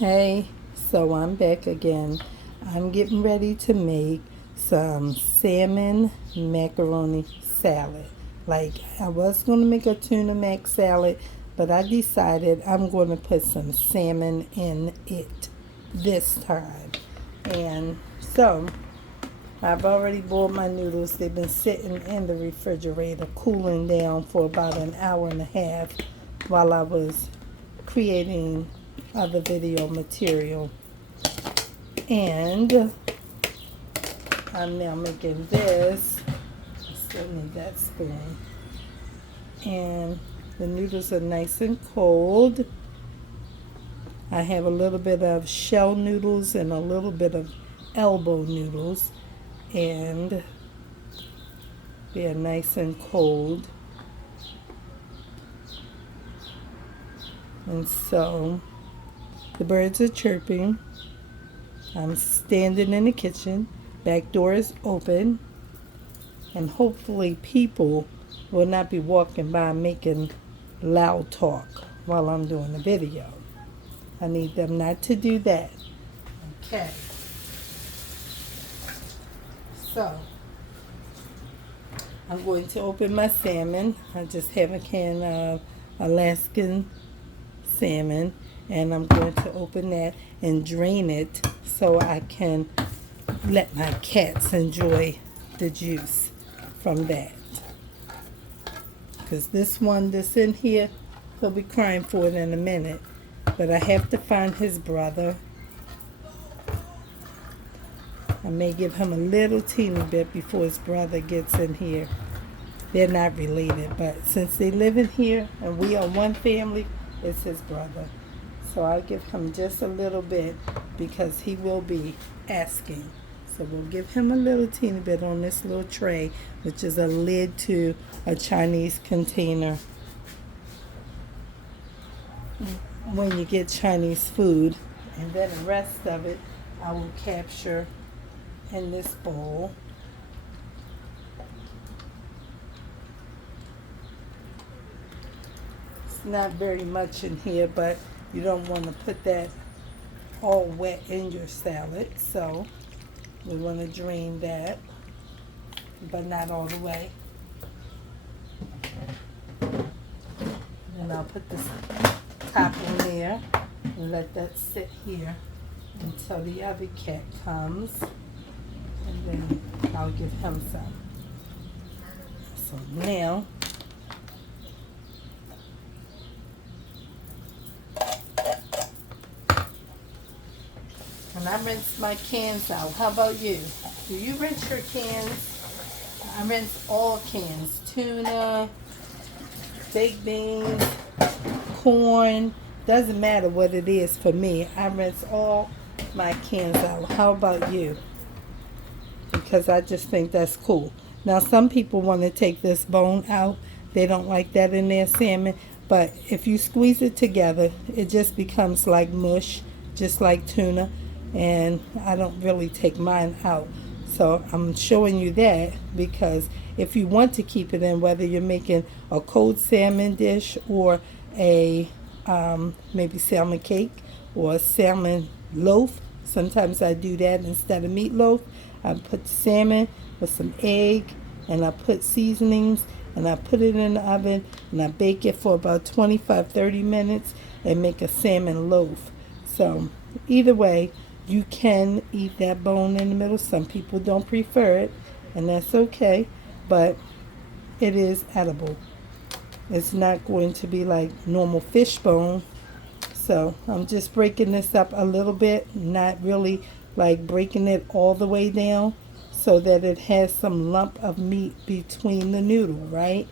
Hey, so I'm back again. I'm getting ready to make some salmon macaroni salad. Like, I was going to make a tuna mac salad, but I decided I'm going to put some salmon in it this time. And so, I've already boiled my noodles. They've been sitting in the refrigerator, cooling down for about an hour and a half while I was creating other video material. And I'm now making this. I still need that spoon. And the noodles are nice and cold. I have a little bit of shell noodles and a little bit of elbow noodles. And they're nice and cold. And so the birds are chirping. I'm standing in the kitchen. Back door is open. And hopefully people will not be walking by making loud talk while I'm doing the video. I need them not to do that. Okay. So, I'm going to open my salmon. I just have a can of Alaskan salmon, and I'm going to open that and drain it so I can let my cats enjoy the juice from that. Because this one that's in here, he'll be crying for it in a minute. But I have to find his brother. I may give him a little teeny bit before his brother gets in here. They're not related, but since they live in here and we are one family, it's his brother. So I'll give him just a little bit because he will be asking. So we'll give him a little teeny bit on this little tray, which is a lid to a Chinese container. When you get Chinese food, and then the rest of it I will capture in this bowl. It's not very much in here, but you don't want to put that all wet in your salad, so we want to drain that, but not all the way. Then I'll put this top in there and let that sit here until the other cat comes, and then I'll give him some. So now and I rinse my cans out. How about you? Do you rinse your cans? I rinse all cans. Tuna, baked beans, corn. Doesn't matter what it is for me. I rinse all my cans out. How about you? Because I just think that's cool. Now some people want to take this bone out. They don't like that in their salmon. But if you squeeze it together, it just becomes like mush, just like tuna. And I don't really take mine out. So I'm showing you that because if you want to keep it in, whether you're making a cold salmon dish or a maybe salmon cake or a salmon loaf, sometimes I do that instead of meatloaf. I put the salmon with some egg and I put seasonings and I put it in the oven and I bake it for about 25-30 minutes and make a salmon loaf. So either way, you can eat that bone in the middle. Some people don't prefer it, and that's okay, but it is edible. It's not going to be like normal fish bone. So I'm just breaking this up a little bit, not really like breaking it all the way down so that it has some lump of meat between the noodle, right?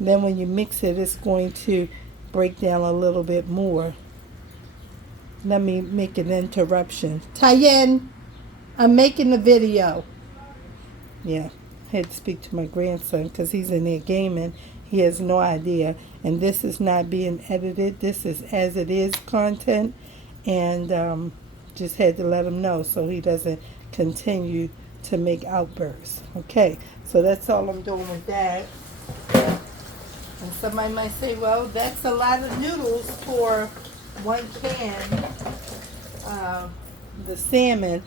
Then when you mix it, it's going to break down a little bit more. Let me make an interruption. Tyen, I'm making a video. Yeah, I had to speak to my grandson because he's in there gaming. He has no idea. And this is not being edited. This is as it is content. And just had to let him know so he doesn't continue to make outbursts. Okay, so that's all I'm doing with that. And somebody might say, well, that's a lot of noodles for one can. uh, the salmon,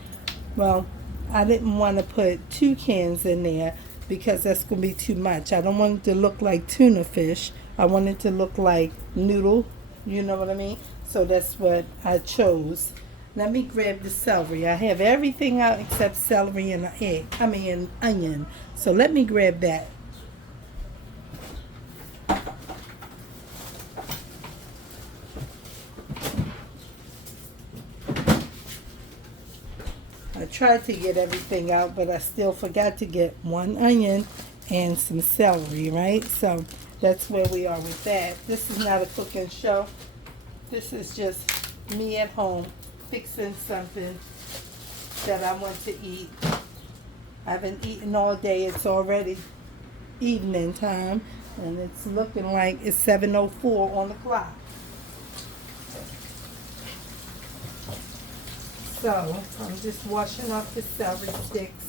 well, I didn't want to put 2 cans in there because that's going to be too much. I don't want it to look like tuna fish. I want it to look like noodle. You know what I mean? So that's what I chose. Let me grab the celery. I have everything out except celery and an onion. So let me grab that. I tried to get everything out, but I still forgot to get 1 onion and some celery, right? So that's where we are with that. This is not a cooking show. This is just me at home fixing something that I want to eat. I've been eating all day. It's already evening time, and it's looking like it's 7:04 on the clock. So I'm just washing off the celery sticks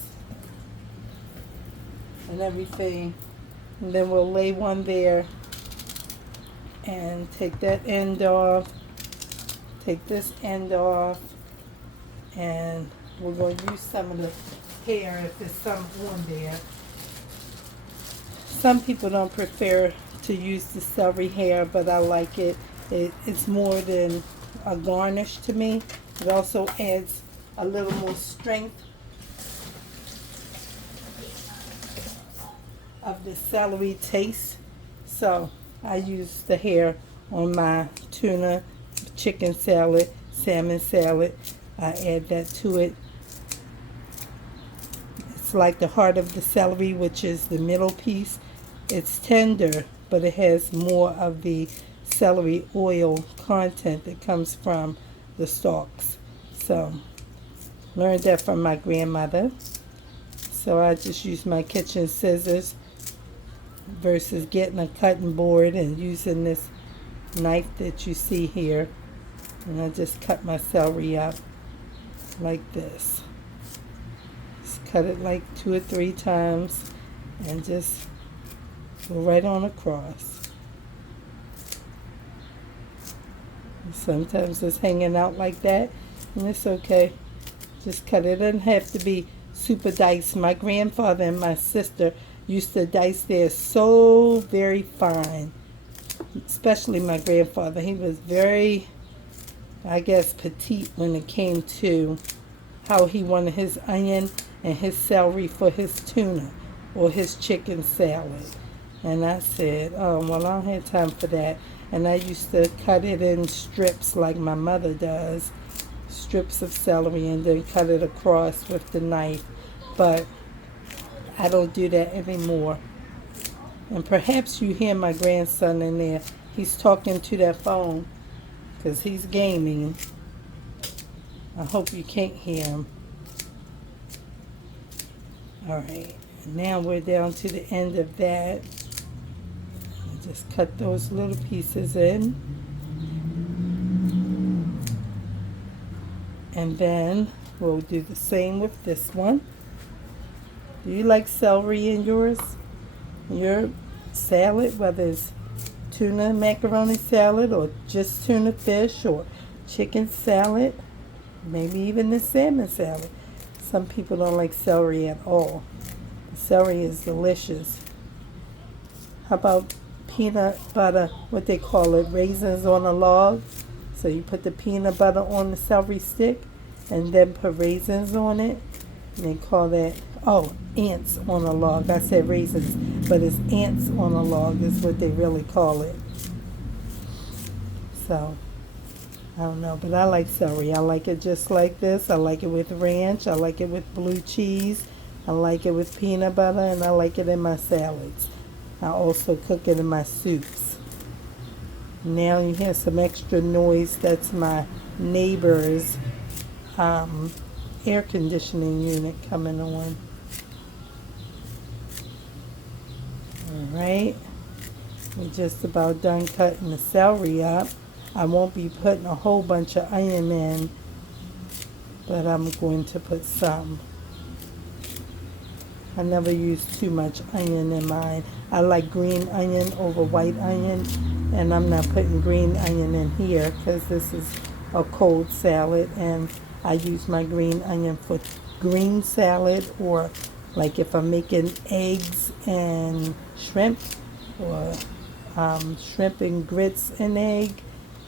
and everything. And then we'll lay one there and take that end off. Take this end off. And we're going to use some of the hair if there's some on there. Some people don't prefer to use the celery hair, but I like it. It's more than a garnish to me. It also adds a little more strength of the celery taste. So I use the hair on my tuna, chicken salad, salmon salad. I add that to it. It's like the heart of the celery, which is the middle piece. It's tender, but it has more of the celery oil content that comes from the stalks. So learned that from my grandmother. So I just use my kitchen scissors versus getting a cutting board and using this knife that you see here. And I just cut my celery up like this. Just cut it like 2 or 3 times and just go right on across. Sometimes it's hanging out like that, and it's okay. Just cut it. It doesn't have to be super diced. My grandfather and my sister used to dice theirs so very fine. Especially my grandfather. He was very, I guess, petite when it came to how he wanted his onion and his celery for his tuna or his chicken salad. And I said, oh, well, I don't have time for that. And I used to cut it in strips like my mother does, strips of celery, and then cut it across with the knife. But I don't do that anymore. And perhaps you hear my grandson in there. He's talking to that phone because he's gaming. I hope you can't hear him. All right, now we're down to the end of that. Just cut those little pieces in. And then we'll do the same with this one. Do you like celery in yours? Your salad, whether it's tuna macaroni salad or just tuna fish or chicken salad, maybe even the salmon salad. Some people don't like celery at all. Celery is delicious. How about peanut butter, what they call it, raisins on a log? So you put the peanut butter on the celery stick and then put raisins on it. And they call that, oh, ants on a log. I said raisins, but it's ants on a log is what they really call it. So, I don't know, but I like celery. I like it just like this. I like it with ranch. I like it with blue cheese. I like it with peanut butter, and I like it in my salads. I also cook it in my soups. Now you hear some extra noise. That's my neighbor's air conditioning unit coming on. Alright, we're just about done cutting the celery up. I won't be putting a whole bunch of onion in, but I'm going to put some. I never use too much onion in mine. I like green onion over white onion, and I'm not putting green onion in here because this is a cold salad, and I use my green onion for green salad, or like if I'm making eggs and shrimp, or shrimp and grits and egg,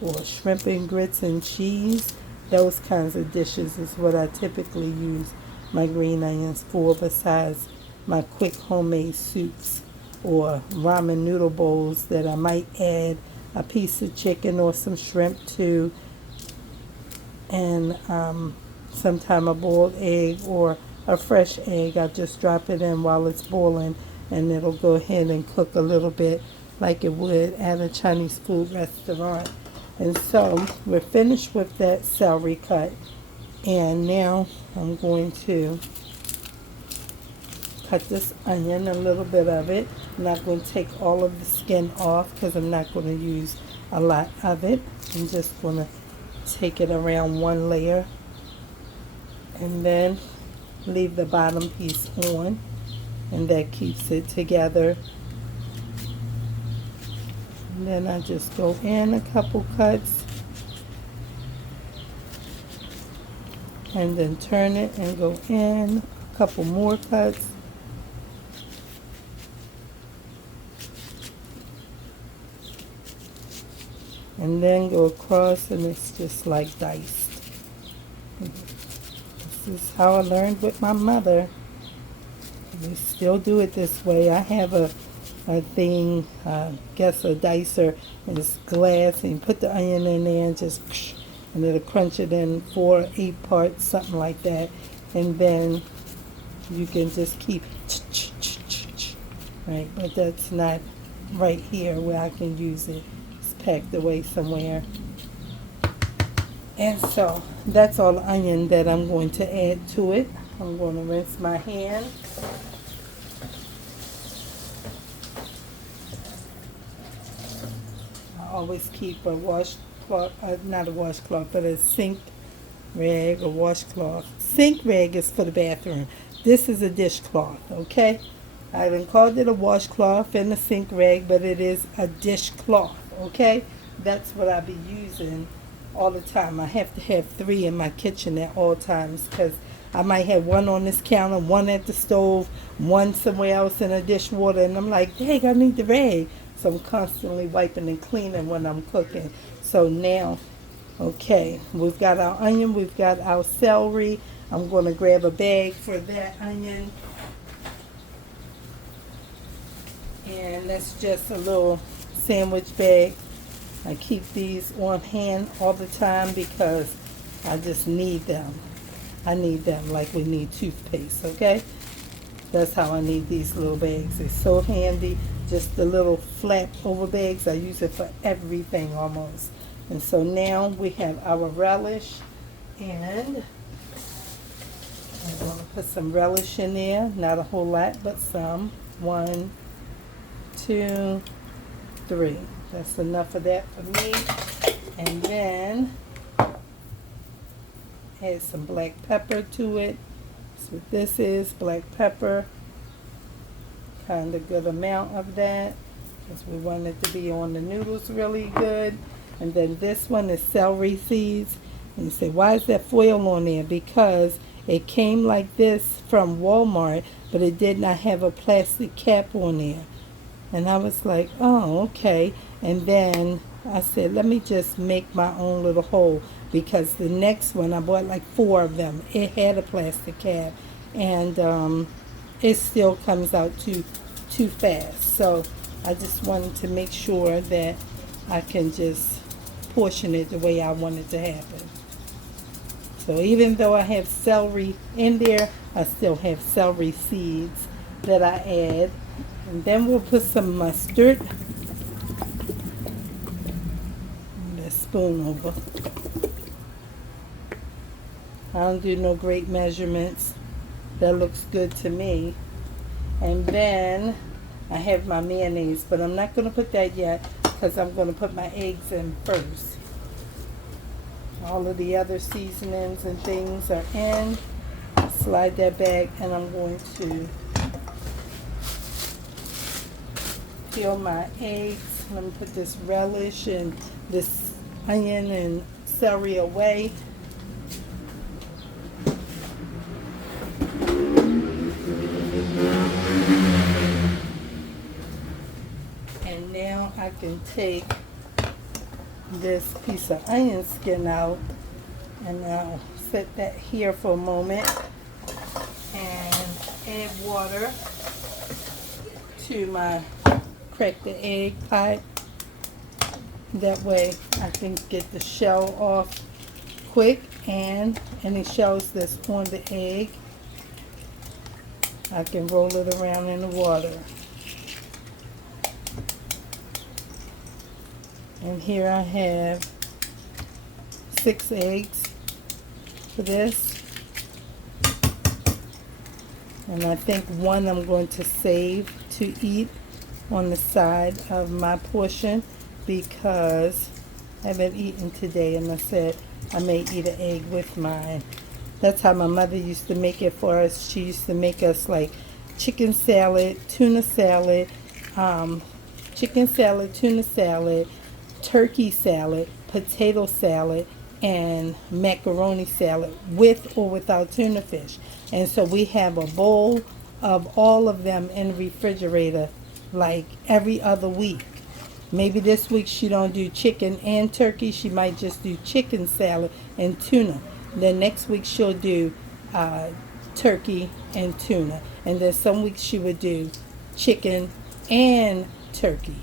or shrimp and grits and cheese. Those kinds of dishes is what I typically use my green onions for, besides my quick homemade soups or ramen noodle bowls that I might add a piece of chicken or some shrimp to, and sometime a boiled egg or a fresh egg. I just drop it in while it's boiling, and it'll go ahead and cook a little bit like it would at a Chinese food restaurant. And so we're finished with that celery cut, and now I'm going to cut this onion, a little bit of it. I'm not going to take all of the skin off because I'm not going to use a lot of it. I'm just going to take it around one layer and then leave the bottom piece on, and that keeps it together. And then I just go in a couple cuts and then turn it and go in a couple more cuts. And then go across, and it's just like diced. This is how I learned with my mother. We still do it this way. I have a thing, I guess a dicer, and it's glass, and you put the onion in there and just, and it'll crunch it in 4 or 8 parts, something like that. And then you can just keep, right? But that's not right here where I can use it. Packed away somewhere. And so that's all the onion that I'm going to add to it. I'm going to rinse my hand. I always keep a washcloth, not a washcloth, but a sink rag or washcloth. Sink rag is for the bathroom. This is a dishcloth, okay? I haven't called it a washcloth and a sink rag, but it is a dishcloth. Okay, that's what I be using all the time. I have to have 3 in my kitchen at all times, because I might have one on this counter, one at the stove, one somewhere else in a dishwater, and I'm like, dang, I need the rag. So I'm constantly wiping and cleaning when I'm cooking. So now, okay, we've got our onion, we've got our celery. I'm going to grab a bag for that onion. And that's just a little sandwich bag. I keep these on hand all the time because I just need them. I need them like we need toothpaste, okay? That's how I need these little bags. It's so handy. Just the little flap over bags. I use it for everything almost. And so now we have our relish, and I'm going to put some relish in there. Not a whole lot, but some. 1, 2, 3. That's enough of that for me. And then add some black pepper to it. That's what this is, black pepper. Kind of good amount of that, because we want it to be on the noodles really good. And then this one is celery seeds. And you say, why is that foil on there? Because it came like this from Walmart, but it did not have a plastic cap on there. And I was like, oh, okay. And then I said, let me just make my own little hole, because the next one, I bought like 4 of them. It had a plastic cap, and it still comes out too fast. So I just wanted to make sure that I can just portion it the way I want it to happen. So even though I have celery in there, I still have celery seeds that I add. And then we'll put some mustard. Move that spoon over. I don't do no great measurements. That looks good to me. And then I have my mayonnaise, but I'm not going to put that yet because I'm going to put my eggs in first. All of the other seasonings and things are in. Slide that back, and I'm going to peel my eggs. Let me put this relish and this onion and celery away. And now I can take this piece of onion skin out, and I'll set that here for a moment and add water to my crack the egg pot. That way I can get the shell off quick, and any shells that's on the egg I can roll it around in the water. And here I have 6 eggs for this. And I think one I'm going to save to eat on the side of my portion, because I haven't eaten today, and I said I may eat an egg with mine. That's how my mother used to make it for us. She used to make us like chicken salad, tuna salad, chicken salad, tuna salad, turkey salad, potato salad, and macaroni salad with or without tuna fish. And so we have a bowl of all of them in the refrigerator like every other week. Maybe this week she don't do chicken and turkey. She might just do chicken salad and tuna. Then next week she'll do turkey and tuna. And then some weeks she would do chicken and turkey,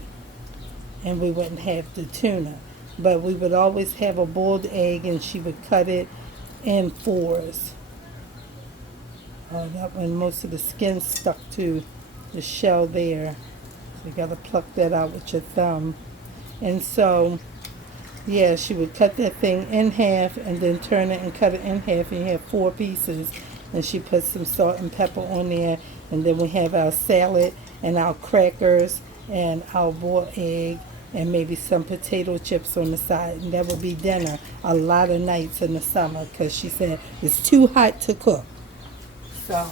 and we wouldn't have the tuna. But we would always have a boiled egg, and she would cut it in 4s. That one, most of the skin stuck to the shell there. So you got to pluck that out with your thumb. And so, yeah, she would cut that thing in half and then turn it and cut it in half, and you have 4 pieces. And she put some salt and pepper on there. And then we have our salad and our crackers and our boiled egg and maybe some potato chips on the side. And that would be dinner a lot of nights in the summer, because she said it's too hot to cook. So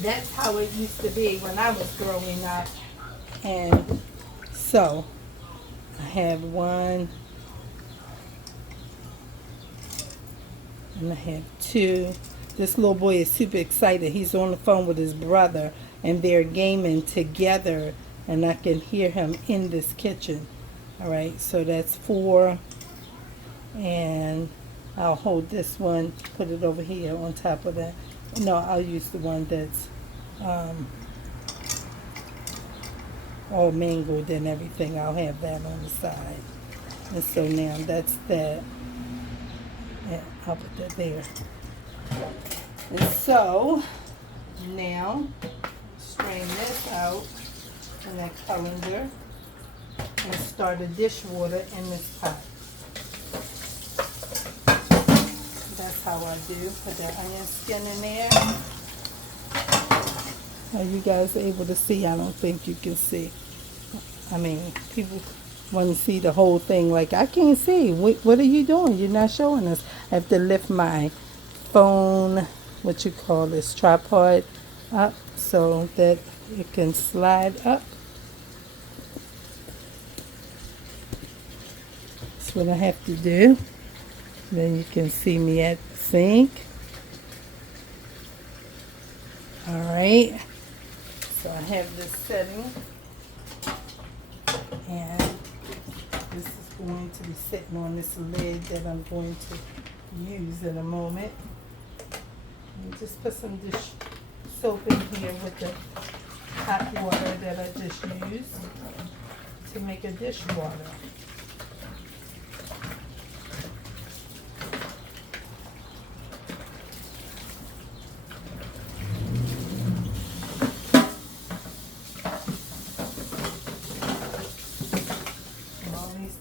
that's how it used to be when I was growing up. And so I have 1, and I have 2. This little boy is super excited. He's on the phone with his brother, and they're gaming together, and I can hear him in this kitchen. All right, so that's 4, and I'll hold this one, put it over here on top of that. No, I'll use the one that's all mangled and everything. I'll have that on the side. And so now that's that. Yeah, I'll put that there. And so now strain this out in that colander and start a dishwater in this pot. That's how I do. Put that onion skin in there. Are you guys able to see? I don't think you can see. I mean, people want to see the whole thing. Like, I can't see. What are you doing? You're not showing us. I have to lift my phone, what you call this, tripod up so that it can slide up. That's what I have to do. Then you can see me at the sink. All right. So I have this setting, and this is going to be sitting on this lid that I'm going to use in a moment. And just put some dish soap in here with the hot water that I just used to make a dishwater.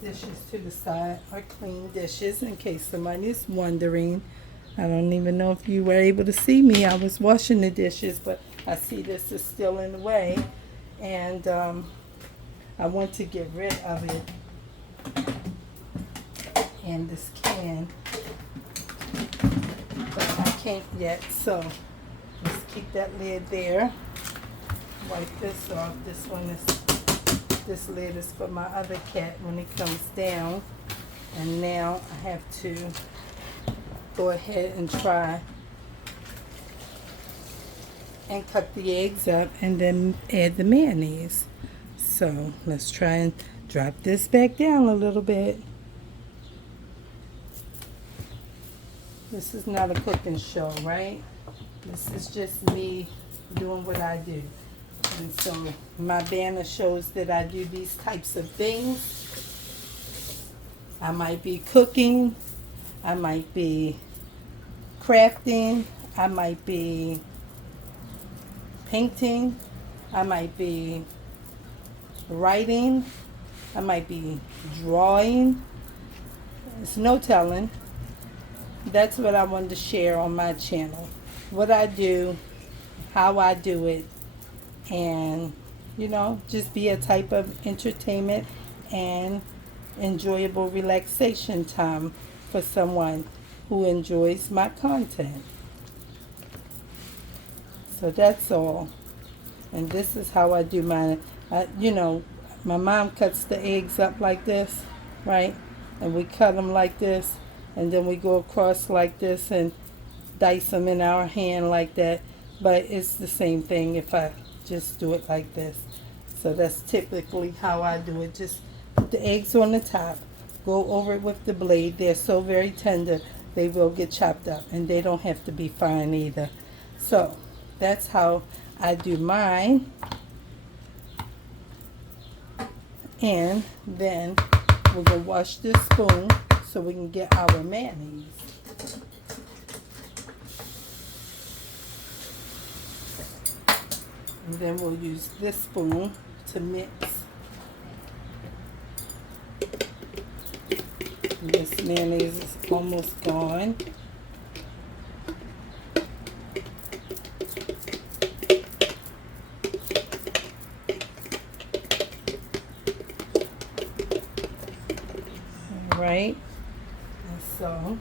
Dishes to the side are clean dishes, in case somebody's wondering. I don't even know if you were able to see me. I was washing the dishes, but I see this is still in the way, and I want to get rid of it in this can, but I can't yet. So let's keep that lid there. Wipe this off. This lid is for my other cat when he comes down. And now I have to go ahead and try and cut the eggs up and then add the mayonnaise. So let's try and drop this back down a little bit. This is not a cooking show, right? This is just me doing what I do. And so my banner shows that I do these types of things. I might be cooking, I might be crafting, I might be painting, I might be writing, I might be drawing. It's no telling. That's what I wanted to share on my channel. What I do, how I do it, and just be a type of entertainment and enjoyable relaxation time for someone who enjoys my content. So that's all. And this is how I do mine. My mom cuts the eggs up like this, right? And we cut them like this, and then we go across like this and dice them in our hand like that. But it's the same thing if I just do it like this. So that's typically how I do it. Just put the eggs on the top, go over it with the blade. They're so very tender, they will get chopped up, and they don't have to be fine either. So that's how I do mine. And then we're going to wash this spoon so we can get our mayonnaise. And then we'll use this spoon to mix. And this mayonnaise is almost gone. Right? And so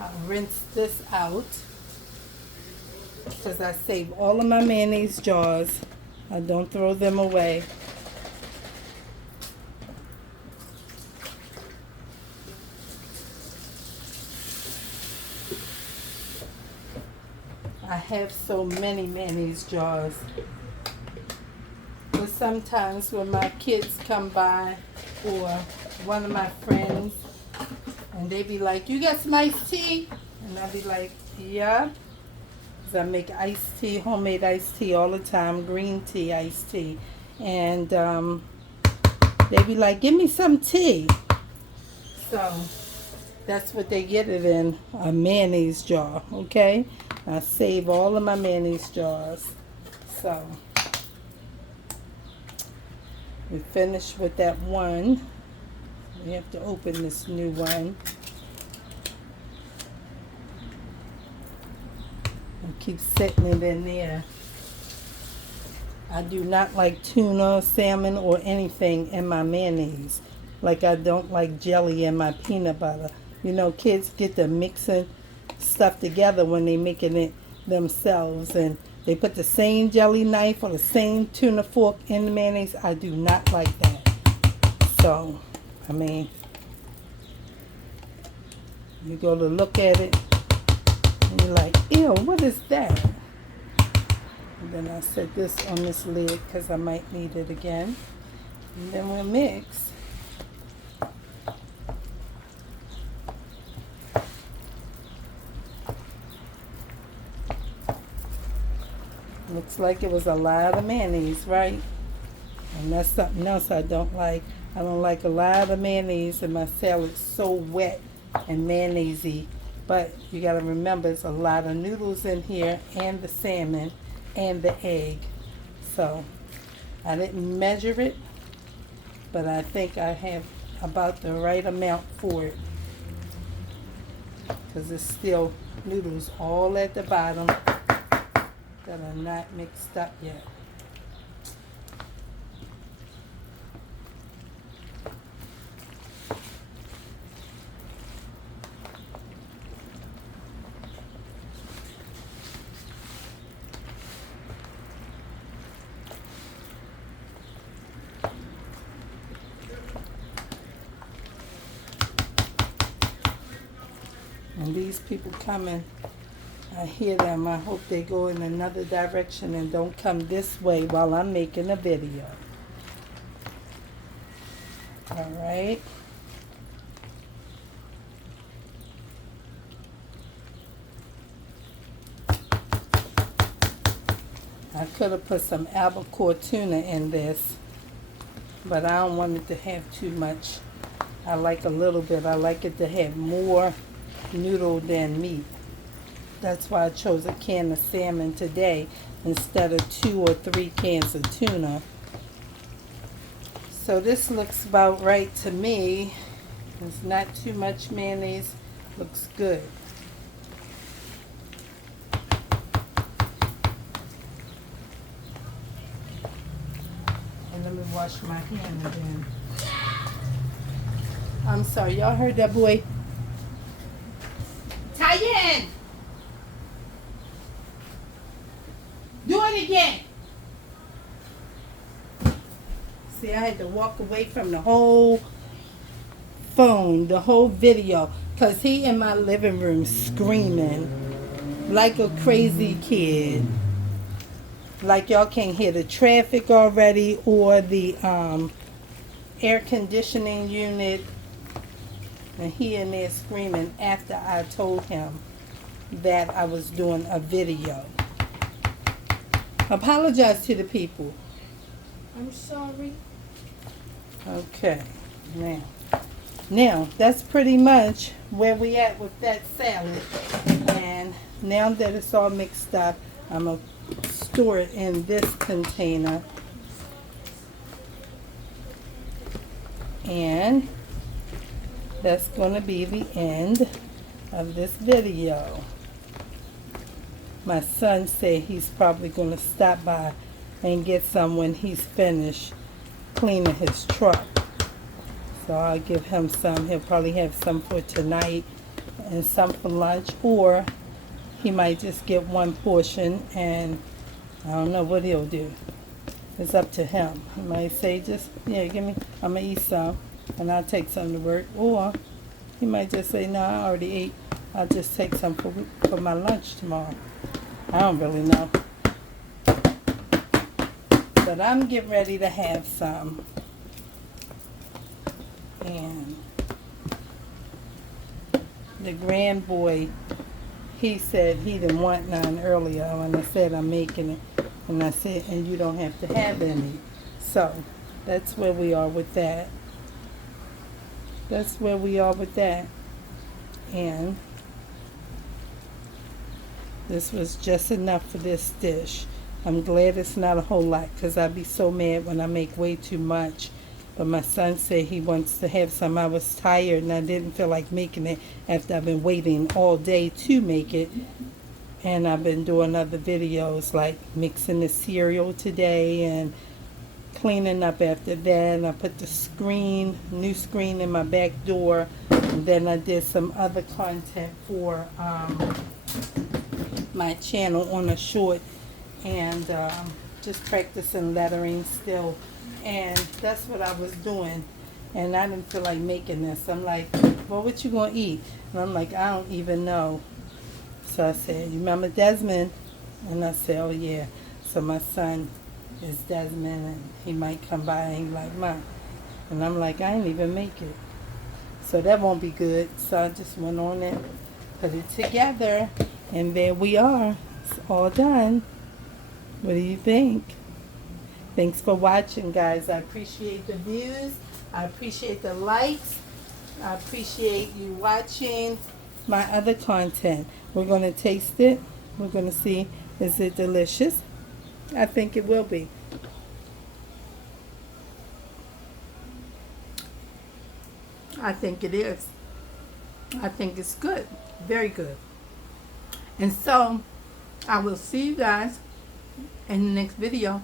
I'll rinse this out because I save all of my mayonnaise jars. I don't throw them away. I have so many mayonnaise jars. But sometimes when my kids come by or one of my friends and they be like, "You got some iced tea?" And I'll be like, "Yeah." Because I make iced tea, homemade iced tea all the time, green tea, iced tea. And they be like, "Give me some tea." So that's what they get it in, a mayonnaise jar, okay? I save all of my mayonnaise jars. So we finished with that one. We have to open this new one. And keep setting it in there. I do not like tuna, salmon, or anything in my mayonnaise. Like I don't like jelly in my peanut butter. Kids get to mixing stuff together when they making it themselves, and they put the same jelly knife or the same tuna fork in the mayonnaise. I do not like that. So, you go to look at it and you're like, "Ew, what is that?" And then I set this on this lid because I might need it again. And then we'll mix. Looks like it was a lot of mayonnaise, right? And that's something else I don't like. I don't like a lot of mayonnaise in my salad. So wet and mayonnaisey. But you got to remember, it's a lot of noodles in here, and the salmon, and the egg. So I didn't measure it, but I think I have about the right amount for it. Because there's still noodles all at the bottom that are not mixed up yet. And these people coming, I hear them. I hope they go in another direction and don't come this way while I'm making a video. All right. I could have put some albacore tuna in this, but I don't want it to have too much. I like a little bit. I like it to have more noodle than meat. That's why I chose a can of salmon today instead of 2 or 3 cans of tuna. So this looks about right to me. It's not too much mayonnaise. Looks good. And let me wash my hand again. I'm sorry, y'all heard that boy? Tyen! Do it again! See, I had to walk away from the whole phone, the whole video, because he in my living room screaming like a crazy kid. Like y'all can't hear the traffic already or the air conditioning unit. And he in there screaming after I told him that I was doing a video. Apologize to the people. I'm sorry. Okay, now that's pretty much where we at with that salad. And now that it's all mixed up, I'm going to store it in this container. And that's going to be the end of this video. My son said he's probably going to stop by and get some when he's finished cleaning his truck. So I'll give him some. He'll probably have some for tonight and some for lunch, or he might just get one portion and I don't know what he'll do. It's up to him. He might say, just, yeah, give me, I'm going to eat some and I'll take some to work. Or he might just say, no, I already ate. I'll just take some for my lunch tomorrow. I don't really know. But I'm getting ready to have some. And the grand boy, he said he didn't want none earlier when I said I'm making it. And I said, and you don't have to have any. So that's where we are with that. That's where we are with that. And this was just enough for this dish. I'm glad it's not a whole lot, because I'd be so mad when I make way too much. But my son said he wants to have some. I was tired and I didn't feel like making it after I've been waiting all day to make it. And I've been doing other videos like mixing the cereal today and cleaning up after that. And I put the screen, new screen in my back door. And then I did some other content for my channel on a short, and just practicing lettering still. And that's what I was doing. And I didn't feel like making this. I'm like, well, what you gonna eat? And I'm like, I don't even know. So I said, you remember Desmond? And I said, oh yeah. So my son is Desmond, and he might come by and he like, Mom. And I'm like, I didn't even make it. So that won't be good. So I just went on and put it together. And there we are. It's all done. What do you think? Thanks for watching, guys. I appreciate the views. I appreciate the likes. I appreciate you watching my other content. We're going to taste it. We're going to see, is it delicious? I think it will be. I think it is. I think it's good. Very good. And so, I will see you guys in the next video.